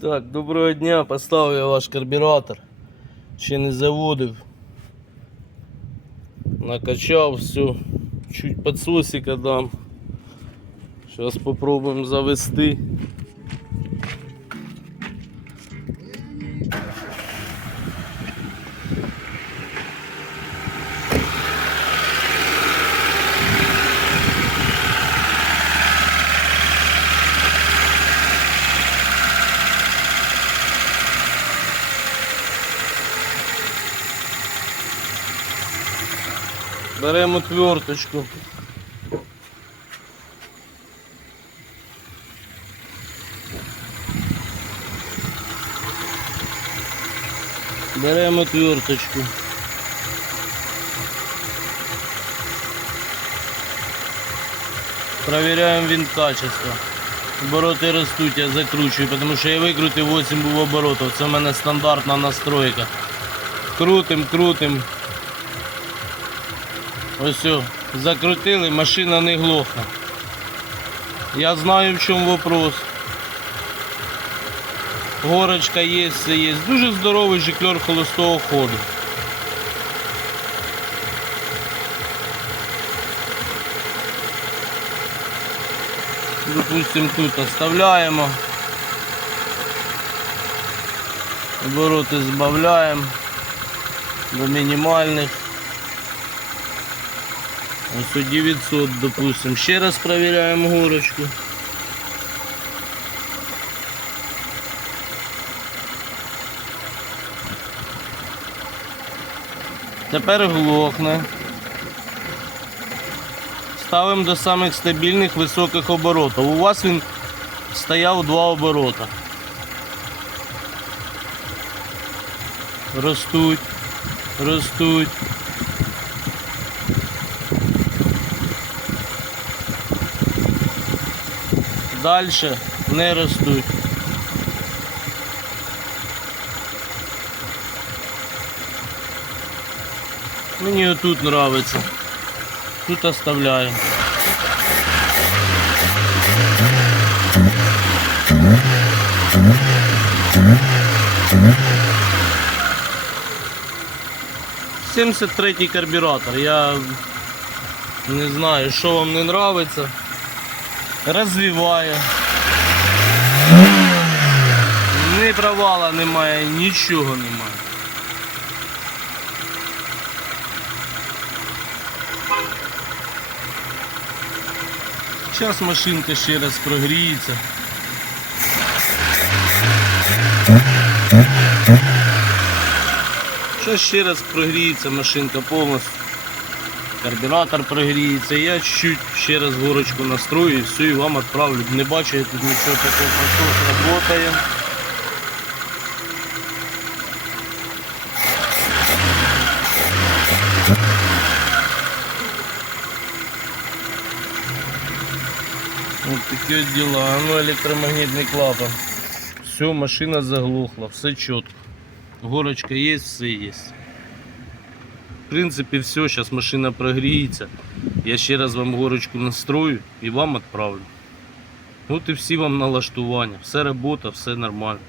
Так, доброго дня, поставив я ваш карбюратор. Ще не заводив. Накачав все. Чуть подсосика дам. Сейчас попробуем завести. Беремо отверточку. Беремо отверточку. Проверяем винт качества. Обороти ростуть, я закручую, тому що я викрутив 8 був оборотів. Це в мене стандартна настройка. Крутим, крутим. Ось все, закрутили, машина не глохне. Я знаю в чому вопрос. Горочка є, все є. Дуже здоровий жиклер холостого ходу. Допустим, тут оставляємо. Обороти збавляємо до мінімальних. Ось 900, допустим. Ще раз проверяємо горочку. Тепер глохне. Ставимо до самих стабільних високих оборотів. У вас він стояв два оборота. Ростуть, ростуть. Дальше не ростуть. Мені отут нравится. Тут оставляю. Семьдесят третій карбюратор. Я не знаю, що вам не нравится. Розвиває. Ні провала немає, нічого немає. Зараз машинка ще раз прогріється. Зараз ще раз прогріється машинка повністю. Карбюратор прогріється. Я чуть-чуть ще раз горочку настрою і все, і вам відправлю. Не бачу я тут нічого такого. Насос працює. Ось такі от діла. Ну, електромагнітний клапан. Все, машина заглохла, все чітко. Горочка є, все є. Принципі, все, зараз машина прогріється. Я ще раз вам горочку настрою і вам відправлю. От і всі вам налаштування. Все робота, все нормально.